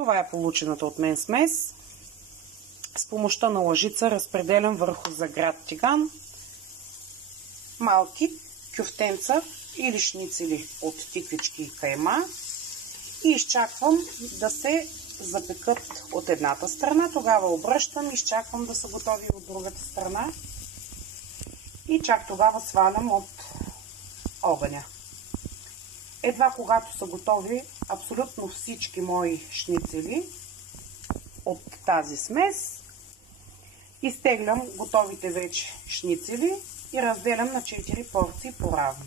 Това е получената от мен смес. С помощта на лъжица разпределям върху загрят тиган малки кюфтенца или шницели от тиквички и кайма и изчаквам да се запекат от едната страна. Тогава обръщам, изчаквам да са готови от другата страна и чак тогава свалям от огъня. Едва когато са готови абсолютно всички мои шницели от тази смес, изтеглям готовите вече шницели и разделям на 4 порции по-равно.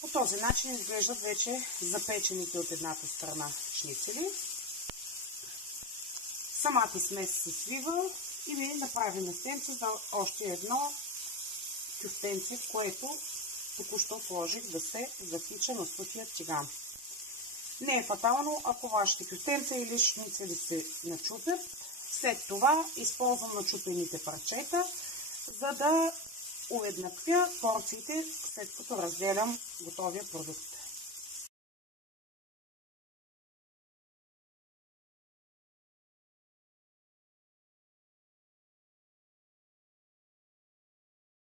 По този начин изглеждат вече запечените от едната страна шницели. Самата смес се свива и ми направи местенце за още едно кюфтенце, което току-що сложих да се запича на сухия тиган. Не е фатално, ако вашите кюфтенца или шницели се начупят. След това използвам начупените парчета, за да уеднаквя порциите, след като разделям готовия продукт.